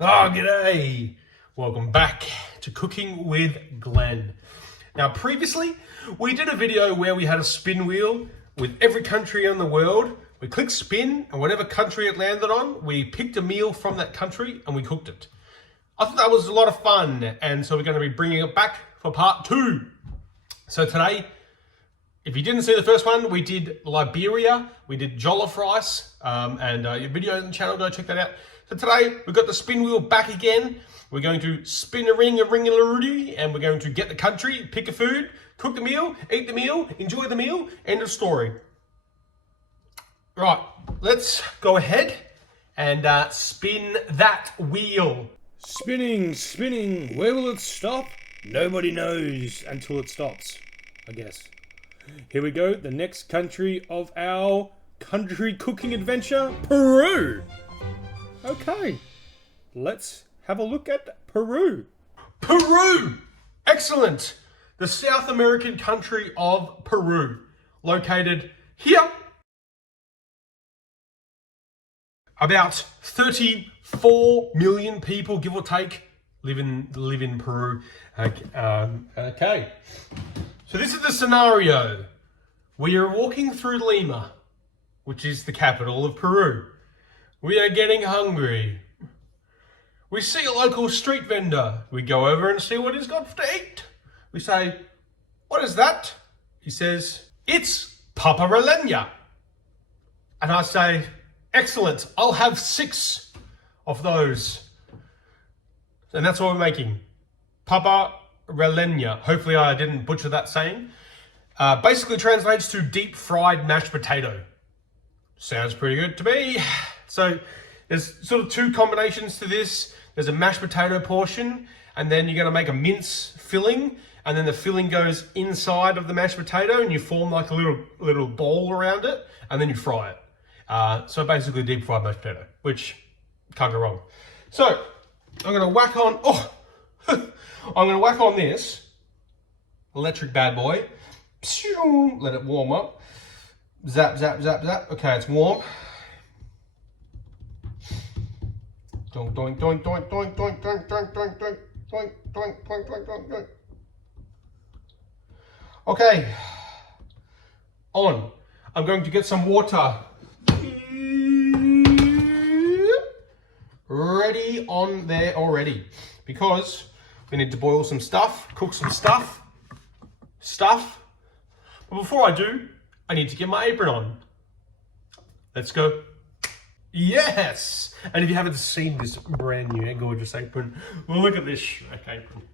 Oh, g'day! Welcome back to Cooking with Glenn. Now, previously, we did a video where we had a spin wheel with every country in the world. We clicked spin, and whatever country it landed on, we picked a meal from that country and we cooked it. I thought that was a lot of fun, and so we're going to be bringing it back for part 2. So today, if you didn't see the first one, we did Liberia, we did jollof rice, and your video on the channel, go check that out. So today, we've got the spin wheel back again. We're going to spin a ring-a-ring-a-larooty, and we're going to get the country, pick a food, cook the meal, eat the meal, enjoy the meal, end of story. Right, let's go ahead and spin that wheel. Spinning, spinning, where will it stop? Nobody knows until it stops, I guess. Here we go, the next country of our country cooking adventure, Peru. Okay, let's have a look at Peru. Peru! Excellent! The South American country of Peru, located here. About 34 million people, give or take, live in Peru. Okay. So this is the scenario. We are walking through Lima, which is the capital of Peru. We are getting hungry. We see a local street vendor. We go over and see what he's got to eat. We say, "What is that?" He says, "It's Papa Rellena." And I say, "Excellent, I'll have 6 of those." And that's what we're making. Papa Rellena. Hopefully I didn't butcher that saying. Basically translates to deep fried mashed potato. Sounds pretty good to me. So there's sort of 2 combinations to this. There's a mashed potato portion, and then you're going to make a mince filling, and then the filling goes inside of the mashed potato, and you form like a little ball around it, and then you fry it. So basically deep fried mashed potato, which can't go wrong. So I'm going to whack on, I'm going to whack on this electric bad boy. Let it warm up. Zap, zap, zap, zap. Okay, it's warm. Doink, doink, doink, doink, doink, doink, doink, doink, doink, doink, doink, doink, doink, doink, doink, doink. Okay. On. I'm going to get some water. Ready on there already. Because we need to boil some stuff, cook some stuff. But before I do, I need to get my apron on. Let's go. Yes! And if you haven't seen this brand new and gorgeous apron, well, look at this Shrek apron.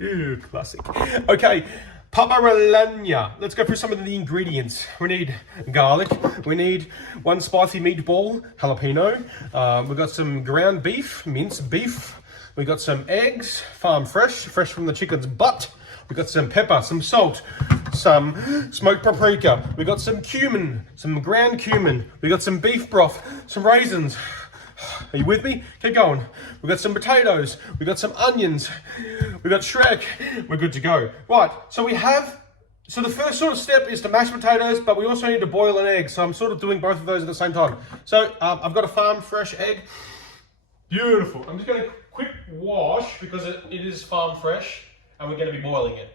Ew, classic. Okay, Papa Rellena. Let's go through some of the ingredients. We need garlic. We need 1 spicy meatball, jalapeno. We've got some ground beef, minced beef. We've got some eggs, farm fresh from the chicken's butt. We've got some pepper, some salt, some smoked paprika. We've got some cumin, some ground cumin. We've got some beef broth, some raisins. Are you with me? Keep going. We've got some potatoes. We've got some onions. We've got Shrek. We're good to go. Right, so the first sort of step is to mash potatoes, but we also need to boil an egg. So I'm sort of doing both of those at the same time. So I've got a farm fresh egg. Beautiful. I'm just going to quick wash because it is farm fresh. And we're going to be boiling it.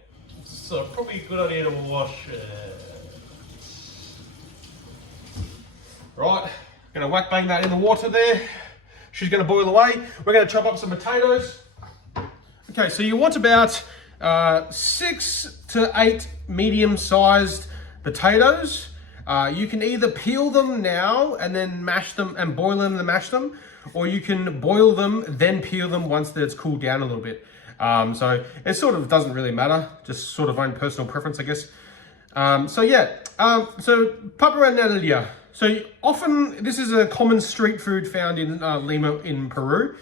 So probably a good idea to wash it. Right, going to whack bang that in the water there. She's going to boil away. We're going to chop up some potatoes. Okay, so you want about 6 to 8 medium-sized potatoes. You can either peel them now and then mash them and boil them and mash them, or you can boil them, then peel them once it's cooled down a little bit. So it sort of doesn't really matter, just sort of own personal preference, I guess. So Papa Rellena. So often this is a common street food found in Lima in Peru.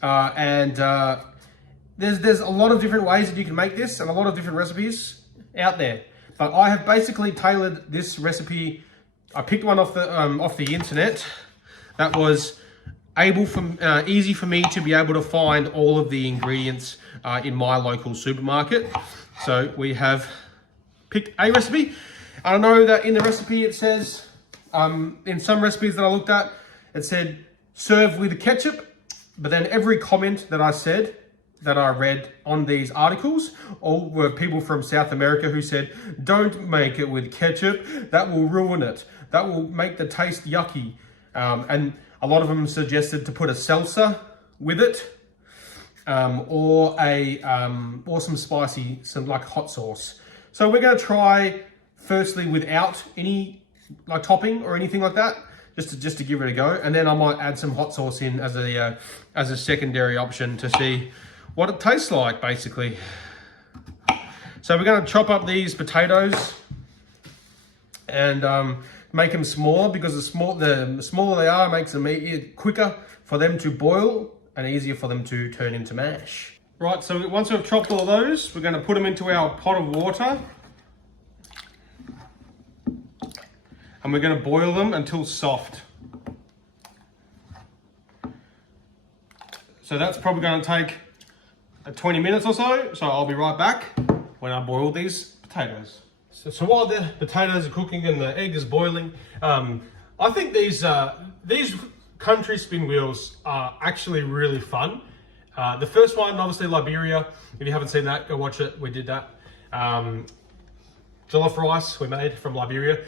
There's a lot of different ways that you can make this and a lot of different recipes out there. But I have basically tailored this recipe. I picked one off the internet that was easy for me to be able to find all of the ingredients in my local supermarket. So we have picked a recipe. I know that in the recipe it says, in some recipes that I looked at, it said serve with ketchup. But then every comment that I read on these articles, all were people from South America who said, don't make it with ketchup, that will ruin it. That will make the taste yucky. And a lot of them suggested to put a salsa with it, or some spicy, some like hot sauce. So we're gonna try firstly without any like topping or anything like that, just to give it a go, and then I might add some hot sauce in as a secondary option to see what it tastes like, basically. So we're going to chop up these potatoes and make them smaller, because the smaller they are, makes them quicker for them to boil and easier for them to turn into mash. Right, so once we've chopped all those, we're going to put them into our pot of water. And we're going to boil them until soft. So that's probably going to take 20 minutes or so. So I'll be right back when I boil these potatoes. So while the potatoes are cooking and the egg is boiling, I think these country spin wheels are actually really fun. The first one, obviously Liberia. If you haven't seen that, go watch it. We did that. Jollof rice we made from Liberia.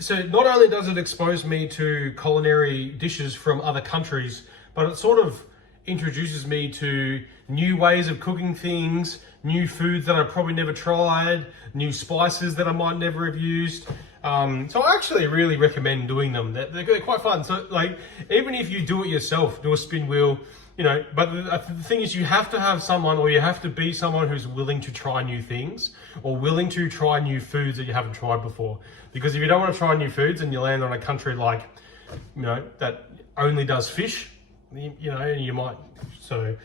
So not only does it expose me to culinary dishes from other countries, but it sort of introduces me to new ways of cooking things, new foods that I've probably never tried, new spices that I might never have used. So I actually really recommend doing them. They're quite fun. So like, even if you do it yourself, do a spin wheel, you know, but the thing is, you have to have someone, or you have to be someone who's willing to try new things, or willing to try new foods that you haven't tried before. Because if you don't want to try new foods and you land on a country like, you know, that only does fish, you know, you might. So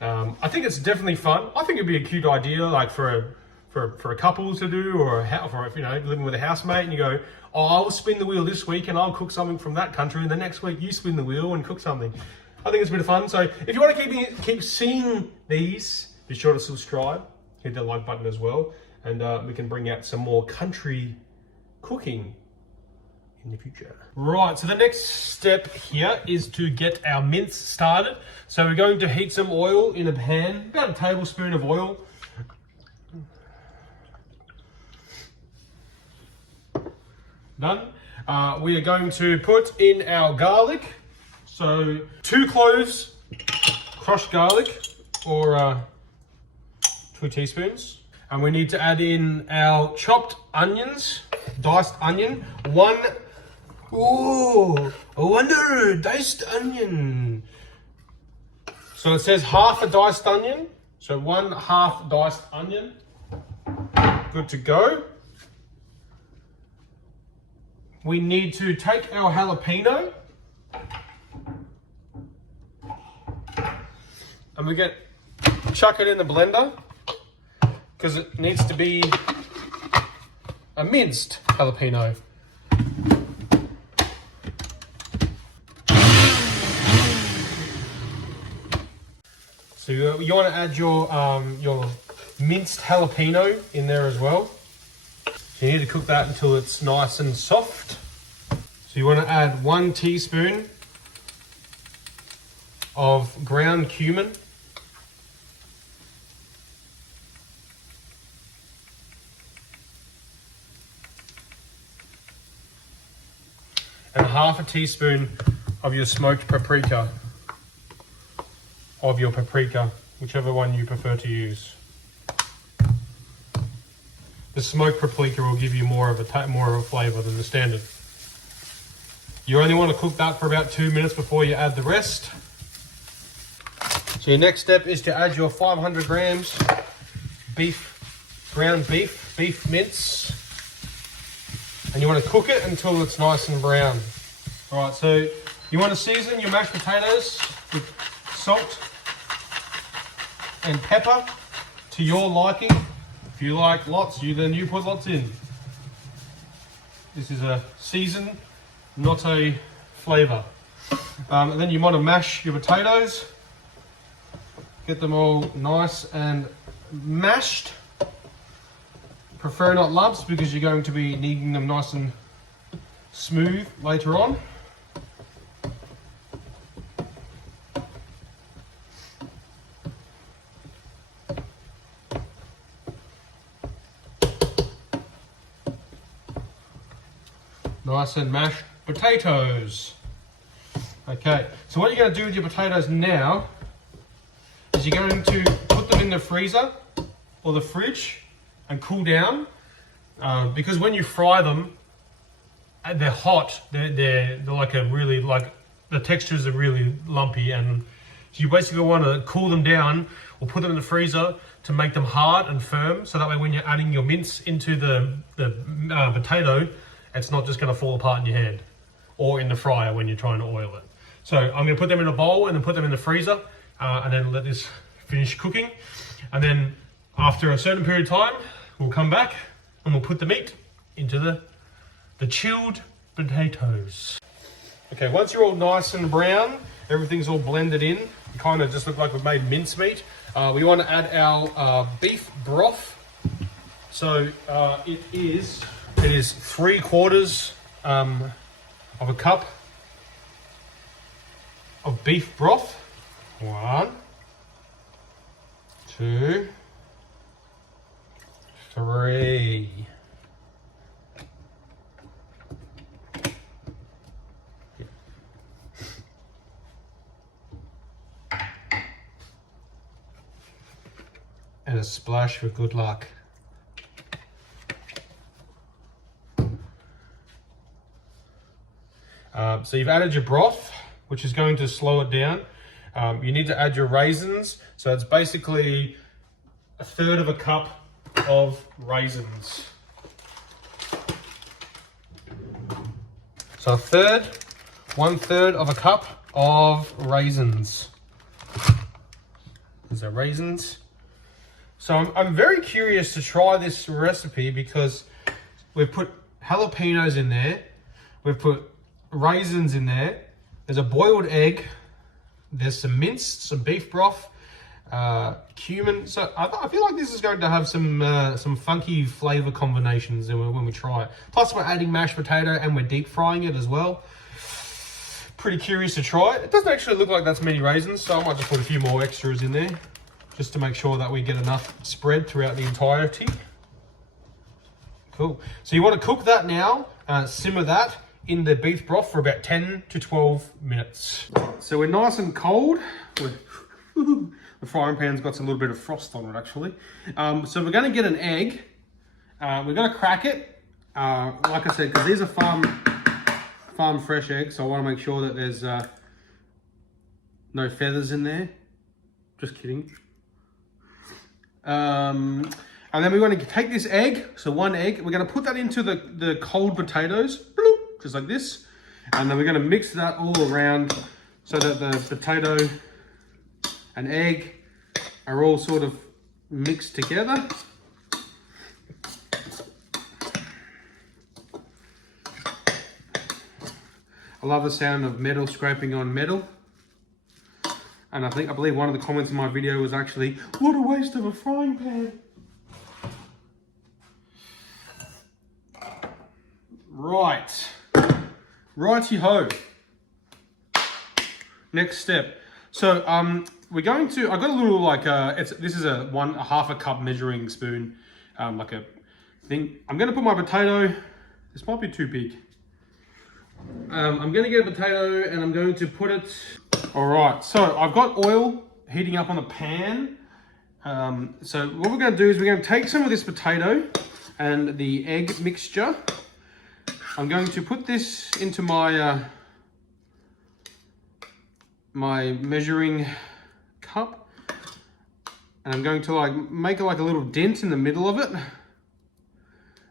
I think it's definitely fun. I think it'd be a cute idea, like for a couple to do, or for, you know, living with a housemate, and you go, oh, I'll spin the wheel this week and I'll cook something from that country, and the next week you spin the wheel and cook something. I think it's a bit of fun. So if you want to keep seeing these, be sure to subscribe, hit the like button as well, and we can bring out some more country cooking in the future. Right, so the next step here is to get our mince started. So we're going to heat some oil in a pan, about a tablespoon of oil. Done. We are going to put in our garlic. So 2 cloves, crushed garlic, or 2 teaspoons. And we need to add in our chopped onions, diced onion. I wonder, diced onion. So it says half a diced onion. So 1/2 diced onion. Good to go. We need to take our jalapeno. And we chuck it in the blender, because it needs to be a minced jalapeno. So you want to add your minced jalapeno in there as well. So you need to cook that until it's nice and soft. So you want to add 1 teaspoon of ground cumin. And 1/2 teaspoon of your smoked paprika, whichever one you prefer to use. The smoked paprika will give you more of a flavour than the standard. You only want to cook that for about 2 minutes before you add the rest. So your next step is to add your 500 grams ground beef mince. And you want to cook it until it's nice and brown. All right, so you want to season your mashed potatoes with salt and pepper to your liking. If you like lots, then you put lots in. This is a season, not a flavour. And then you want to mash your potatoes. Get them all nice and mashed. Prefer not lumps, because you're going to be needing them nice and smooth later on. nice and mashed potatoes. Okay, so what you're going to do with your potatoes now is you're going to put them in the freezer or the fridge and cool down, because when you fry them, they're hot. They're like a really, like, the textures are really lumpy, and so you basically want to cool them down or put them in the freezer to make them hard and firm, so that way when you're adding your mince into the potato, it's not just going to fall apart in your hand or in the fryer when you're trying to oil it. So I'm going to put them in a bowl and then put them in the freezer, and then let this finish cooking. And then after a certain period of time, we'll come back and we'll put the meat into the chilled potatoes. Okay, once you're all nice and brown, everything's all blended in, kind of just look like we've made mincemeat. We want to add our beef broth. So it is 3/4 of a cup of beef broth. 1, 2, 3. And a splash for good luck. So you've added your broth, which is going to slow it down. You need to add your raisins. So it's basically 1/3 of a cup of raisins. So 1/3 of a cup of raisins. These are raisins. So I'm very curious to try this recipe because we've put jalapenos in there, we've put raisins in there, there's a boiled egg, there's some minced, some beef broth, cumin. So I feel like this is going to have some funky flavor combinations when we try it. Plus we're adding mashed potato and we're deep frying it as well. Pretty curious to try it. It doesn't actually look like that's many raisins, so I might just put a few more extras in there, just to make sure that we get enough spread throughout the entirety. Cool. So you want to cook that now, simmer that in the beef broth for about 10 to 12 minutes. So we're nice and cold. The frying pan's got a little bit of frost on it actually. So we're going to get an egg. We're going to crack it. Like I said, because these are farm fresh eggs, so I want to make sure that there's no feathers in there. Just kidding. And then we want to take this egg, so 1 egg, we're going to put that into the cold potatoes, bloop, just like this. And then we're going to mix that all around so that the potato and egg are all sort of mixed together. I love the sound of metal scraping on metal. And I believe one of the comments in my video was actually, what a waste of a frying pan. Right. Righty-ho. Next step. So we're going to, I got a little like, this is a 1/2 cup measuring spoon, like a thing. I'm going to put my potato, this might be too big. I'm going to get a potato and I'm going to put it. All right, so I've got oil heating up on the pan. So what we're going to do is we're going to take some of this potato and the egg mixture. I'm going to put this into my my measuring cup, and I'm going to like make like a little dent in the middle of it.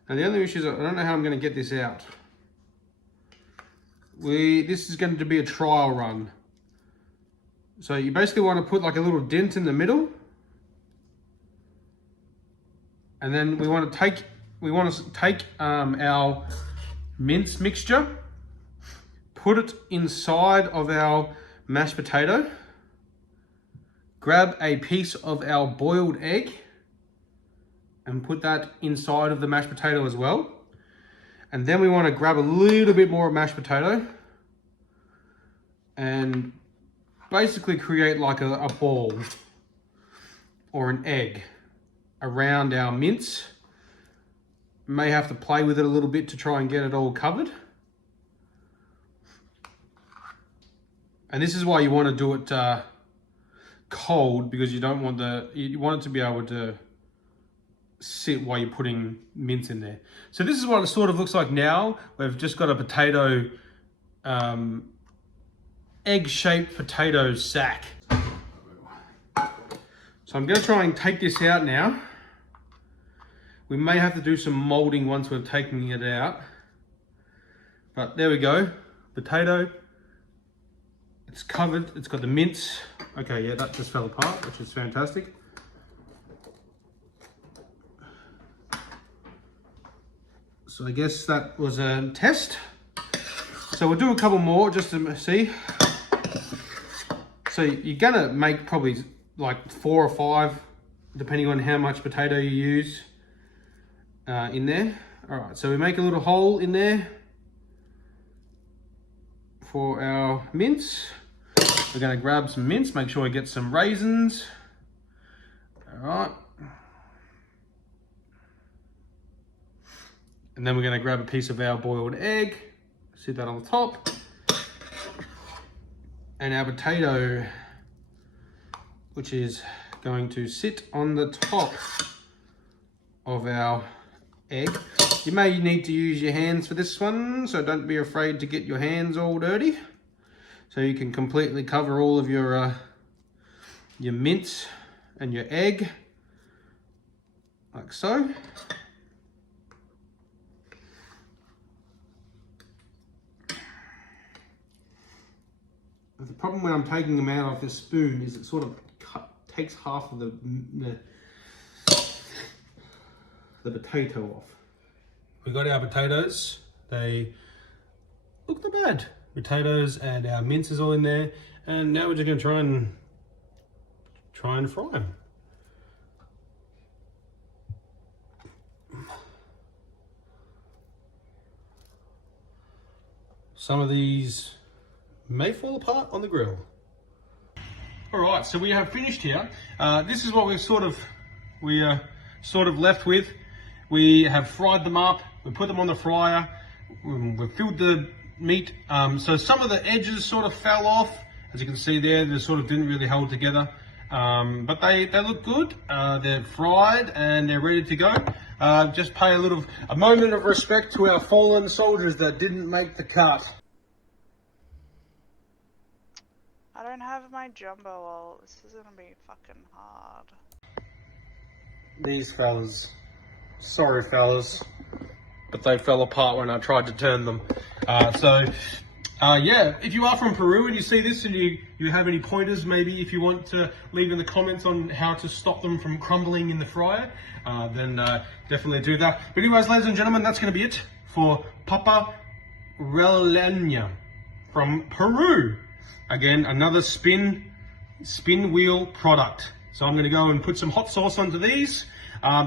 And the only issue is I don't know how I'm going to get this out. This is going to be a trial run. So you basically want to put like a little dent in the middle, and then we want to take our mince mixture, put it inside of our mashed potato, grab a piece of our boiled egg and put that inside of the mashed potato as well. And then we want to grab a little bit more mashed potato and basically create like a ball or an egg around our mince. May have to play with it a little bit to try and get it all covered. And this is why you want to do it cold, because you don't want you want it to be able to sit while you're putting mince in there. So this is what it sort of looks like now. We've just got a potato, egg-shaped potato sack. So I'm going to try and take this out now. We may have to do some molding once we're taking it out. But there we go, potato. It's covered, it's got the mince. Okay, yeah, that just fell apart, which is fantastic. So I guess that was a test. So we'll do a couple more just to see. So you're gonna make probably like 4 or 5, depending on how much potato you use in there. All right, so we make a little hole in there for our mince. We're gonna grab some mince, make sure we get some raisins. All right. And then we're gonna grab a piece of our boiled egg, sit that on the top. And our potato, which is going to sit on the top of our egg. You may need to use your hands for this one, so don't be afraid to get your hands all dirty. So you can completely cover all of your mince and your egg, like so. The problem when I'm taking them out of this spoon is it sort of takes half of the potato off. We got our potatoes. They look not bad. Potatoes and our mince is all in there. And now we're just going to try and fry them. Some of these may fall apart on the grill. All right, so we have finished here. This is what we're sort of left with. We have fried them up. We put them on the fryer. We've filled the meat. So some of the edges sort of fell off. As you can see there, they sort of didn't really hold together. But they look good. They're fried and they're ready to go. Just pay a moment of respect to our fallen soldiers that didn't make the cut. I don't have my jumbo oil. This is gonna be fucking hard. These fellas. Sorry fellas. But they fell apart when I tried to turn them. Yeah, if you are from Peru and you see this and you have any pointers, maybe if you want to leave in the comments on how to stop them from crumbling in the fryer, then definitely do that. But anyways, ladies and gentlemen, that's going to be it for Papa Rellena from Peru. Again, another spin wheel product. So I'm going to go and put some hot sauce onto these.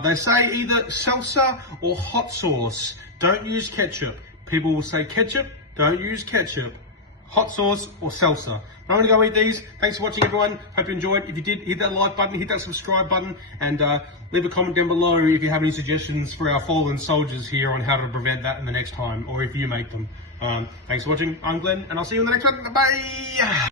They say either salsa or hot sauce. Don't use ketchup. People will say ketchup. Don't use ketchup. Hot sauce or salsa. I'm going to go eat these. Thanks for watching, everyone. Hope you enjoyed. If you did, hit that like button, hit that subscribe button, and leave a comment down below if you have any suggestions for our fallen soldiers here on how to prevent that in the next time, or if you make them. Thanks for watching. I'm Glenn, and I'll see you in the next one. Bye!